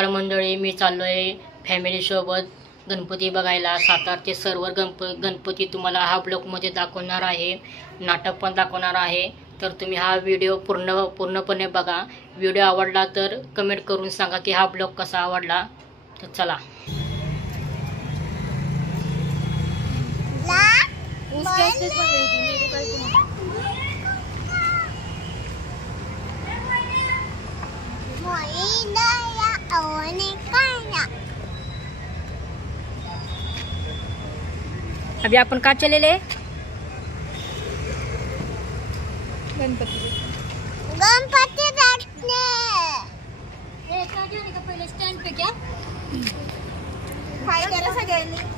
नमस्कार मंडळी, मी चाललो आहे फॅमिलीसोबत गणपती बघायला. सातारचे सर्व गणपती तुम्हाला हा ब्लॉगमध्ये दाखवणार आहे, नाटक पण दाखवणार आहे. तर तुम्ही हा व्हिडिओ पूर्णपणे बघा. व्हिडिओ आवडला तर कमेंट करून सांगा की हा ब्लॉग कसा आवडला. तर चला. अभी अपन का चलेले गणपती पहिले स्टँड पे क्या हाय करा सगळ्यांनी.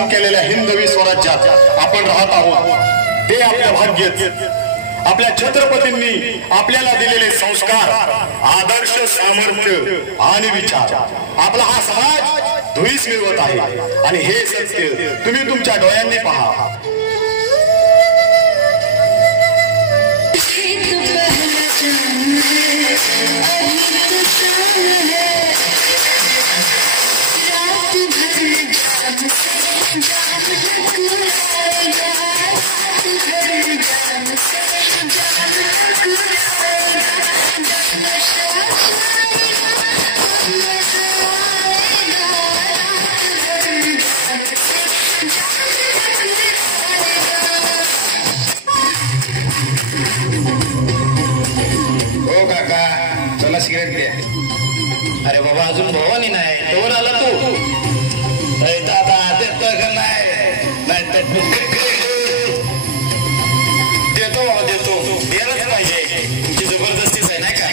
स्थापन केलेल्या हिंदवी स्वराज्यात आपण राहत आहोत ते आपल्या भाग्यच. आपल्या छत्रपतींनी आपल्याला दिलेले संस्कार, आदर्श, सामर्थ्य आणि विचार आपला हा समाज धुळीस मिळवत आहे. आणि हे सत्य तुम्ही तुमच्या डोळ्यांनी पहा. सिगरेट द्या. अरे बाबा अजून भवानी नाही तोवर आला तू. दादा देतो का नाही देतो बाबा देतो. द्यायलाच पाहिजे. तुमची जबरदस्तीच आहे नाही काय.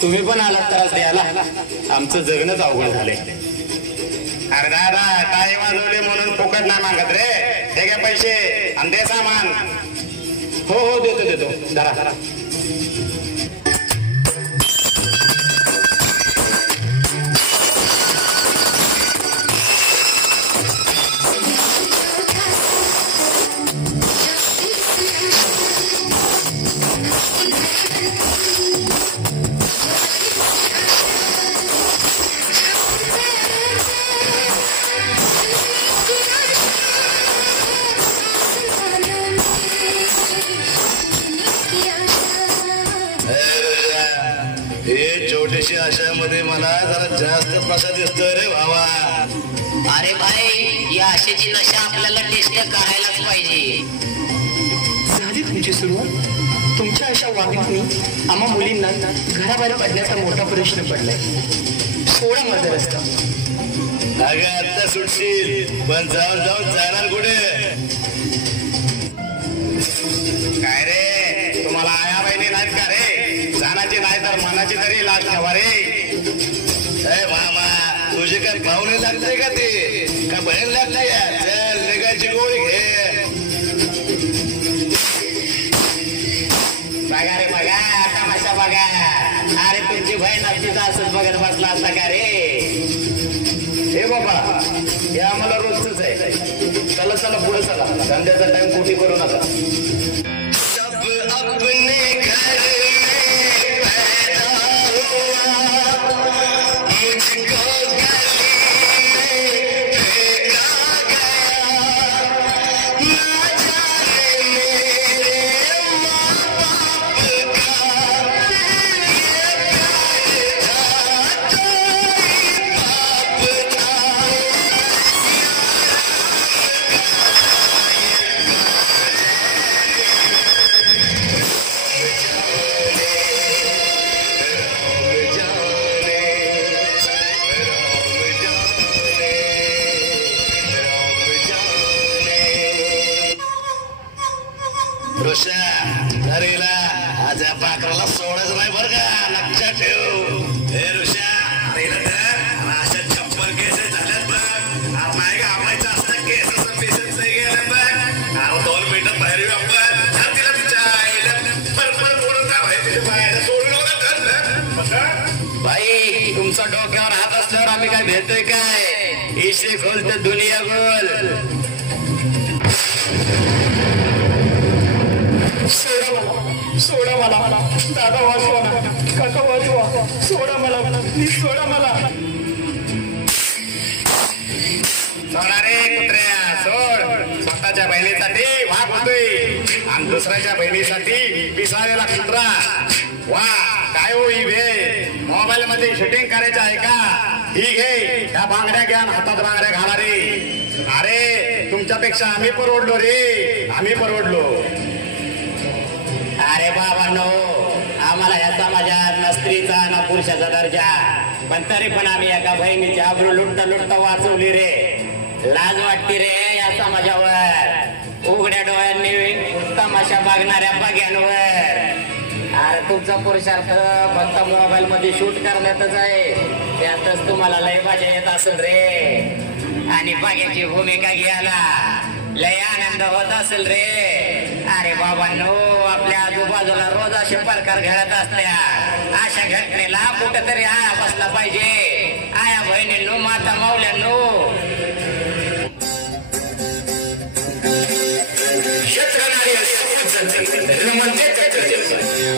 तुम्ही पण आलात त्रास द्यायला. आमचं जगणंच अवघड झालंय. अरे दादा टाळी वाजवले म्हणून फुकट नाही मागत रे. हे घ्या पैसे आणि दे सामान. हो हो देतो देतो. धरा छोटीशी आशामध्ये मला जरा जास्त प्रसाद दिसतोय रे भावा. अरे भाई या आशेची नशा आपल्याला टेस्ट करायलाच पाहिजे. झाली तुमची सुरुवात. तुमच्या अशा वागणुकीने आम्हा मुलींना घराबाहेर पडण्याचा मोठा प्रश्न पडलाय. सोडा माझा रस्ता. अगं आता सुटशील पण जाऊन जाऊन जाणार कुठे. काय रे तुम्हाला आया बहिणी नाहीत का रे. जाण्याची नाही तर मनाची तरी लाज ठेवा रे. मामा तुझे काय पाहुणे लागते का ते का बहीण लागते. चल निघायची गोळी घे. बघा रे बघा तमाशा बघा. अरे तुमची बहीण असती तर असंच बघत बसला असता का रे. हे बाबा हे आम्हाला रोजच आहे. चला चला पुढे चला. धंद्याचा टाइम कुठे करू नका. आज या पाखराला सोडायचं नाही बरं का. लक्षात ठेव. हे ऋषा अशा चप्पल केस झाल्यात बघ. नाही का आमायचं असतं केसाचं पेशन्स नाही गेलं बघ. 2 मिनिटं बाहेर आपण तिला भाई तुमचा डोक्यावर हात असल्यावर आम्ही काय भेटतोय काय. इशे खोल तर दुनिया गोल. सोडा मला दादा वाचवा ना. काका वाचवा. सोडा मला प्लीज सोडा मला. सोडा रे कुत्र्या सोड. स्वतःच्या बहिणीसाठी वाघ होतोय आणि दुसऱ्याच्या बहिणीसाठी पिसाळलेला कुत्रा. मोबाईल मध्ये शूटिंग करायचं आहे का? ही घे, ह्या बांगड्या घ्या, हातात बांगड्या घाला रे. अरे तुमच्यापेक्षा आम्ही परवडलो रे, आम्ही परवडलो. अरे बाबांनो, आम्हाला या समाजात ना स्त्रीचा ना पुरुषाचा दर्जा, पण तरी पण आम्ही एका बहिणीची आबरू लुटता लुटता वाचवली रे. लाज वाटते रे या समाजावर, उघड्या डोळ्यांनी तमाशा बघणाऱ्या बघ्यांवर. अरे तुमचा पुरुषार्थ फक्त मोबाईल मध्ये शूट करण्यातच आहे, त्यातच तुम्हाला लय मजा येत असेल रे. आणि बघ्याची भूमिका घ्यायला लय आनंद होत असेल रे. अरे बाबांनो, आपल्या आजूबाजूला रोज असे प्रकार घडत असत्या. अशा घटनेला कुठेतरी आळा बसला पाहिजे. आया बहिणींनो, माता माऊल्यांनो,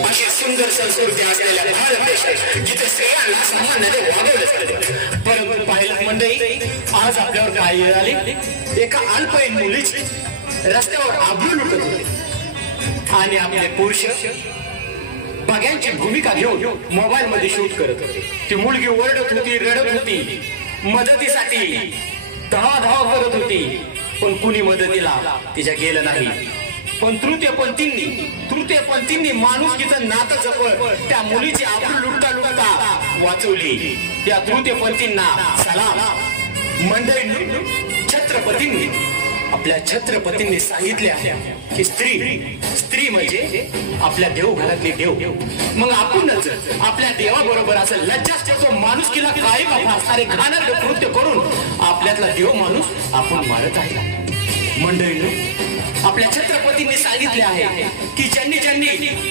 अशी सुंदर संस्कृती असलेल्या भारत देशात जिथे स्त्रियांना सन्मानाने वागवले जाते. परंतु पाहिलं मंडळी, आज आपल्यावर काय वेळ आली. एका अल्पवयीन मुलीची रस्त्यावर आबरू लुटत होते आणि आपले पुरुष बघ्यांची भूमिका घेऊन मोबाईल मध्ये शूट करत होते. ती मुलगी ओरडत होती, रडत होती, मदतीसाठी धावाधाव करत होती, पण कुणी मदतीला तिच्या गेलं नाही. पण तृतीयपंथींनी माणुसकीचं नातं जपत त्या मुलीची आबरू लुटता लुटता वाचवली. त्या तृतीयपंथींना सलाम. मंडळी, आपल्या छत्रपतींनी सांगितले आहे की स्त्री म्हणजे आपल्या देवघरातली देव. मग आपणच आपल्या देवाबरोबर असं लज्जास्पद माणुसकीला कायम असणारे घाणेरडे कृत्य करून आपल्यातला देव माणूस आपण मारत आहे. मंडळी, आपल्या छत्रपतींनी सांगितले आहे की ज्यांनी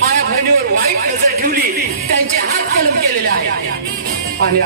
आया बहिणीवर वाईट नजर ठेवली त्यांचे हात कलम केलेले आहे. आणि